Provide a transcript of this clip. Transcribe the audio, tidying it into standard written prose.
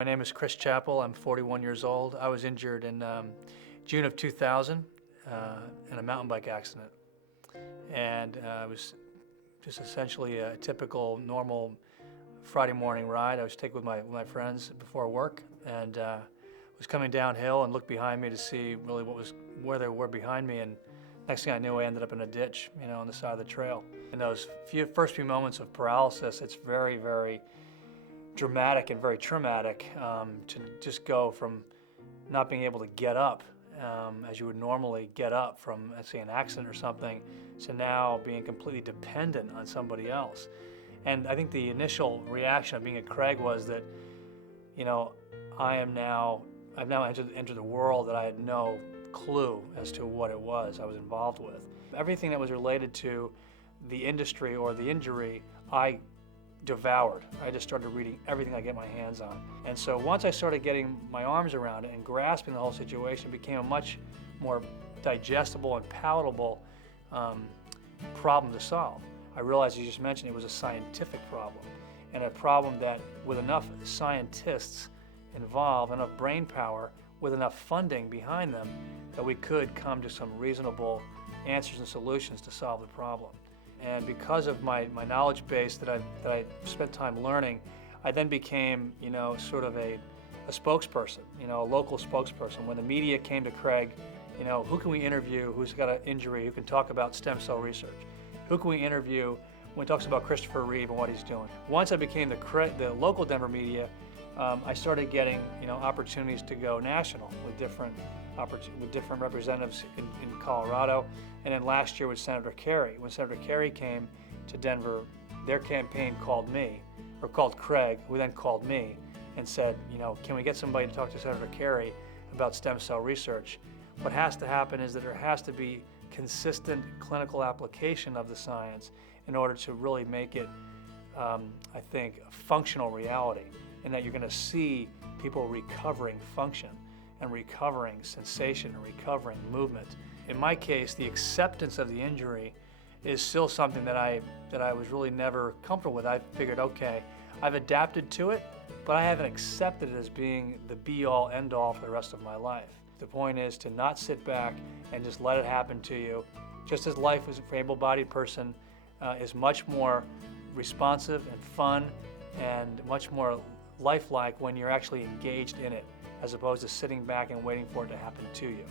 My name is Chris Chappell. I'm 41 years old. I was injured in June of 2000 in a mountain bike accident. And it was just essentially a typical, normal Friday morning ride. I was taking with my friends before work, and was coming downhill and looked behind me to see really where they were behind me. And next thing I knew, I ended up in a ditch, on the side of the trail. In those first few moments of paralysis, it's very, very dramatic and very traumatic to just go from not being able to get up as you would normally get up from, let's say, an accident or something, to now being completely dependent on somebody else. And I think the initial reaction of being at Craig was that, I've now entered the world that I had no clue as to what it was I was involved with. Everything that was related to the industry or the injury, I devoured. I just started reading everything I get my hands on. And so once I started getting my arms around it and grasping the whole situation, it became a much more digestible and palatable problem to solve. I realized, as you just mentioned, it was a scientific problem, and a problem that with enough scientists involved, enough brain power, with enough funding behind them, that we could come to some reasonable answers and solutions to solve the problem. And because of my knowledge base that I spent time learning, I then became, sort of a spokesperson, a local spokesperson. When the media came to Craig, who can we interview who's got an injury, who can talk about stem cell research? Who can we interview when he talks about Christopher Reeve and what he's doing? Once I became the local Denver media, I started getting, opportunities to go national with different representatives in Colorado. And then last year with Senator Kerry. When Senator Kerry came to Denver, their campaign called Craig, who then called me and said, can we get somebody to talk to Senator Kerry about stem cell research? What has to happen is that there has to be consistent clinical application of the science in order to really make it, I think, a functional reality, and that you're going to see people recovering function and recovering sensation and recovering movement. In my case, the acceptance of the injury is still something that I was really never comfortable with. I figured, okay, I've adapted to it, but I haven't accepted it as being the be-all, end-all for the rest of my life. The point is to not sit back and just let it happen to you. Just as life is for an able-bodied person is much more responsive and fun and much more lifelike when you're actually engaged in it, as opposed to sitting back and waiting for it to happen to you.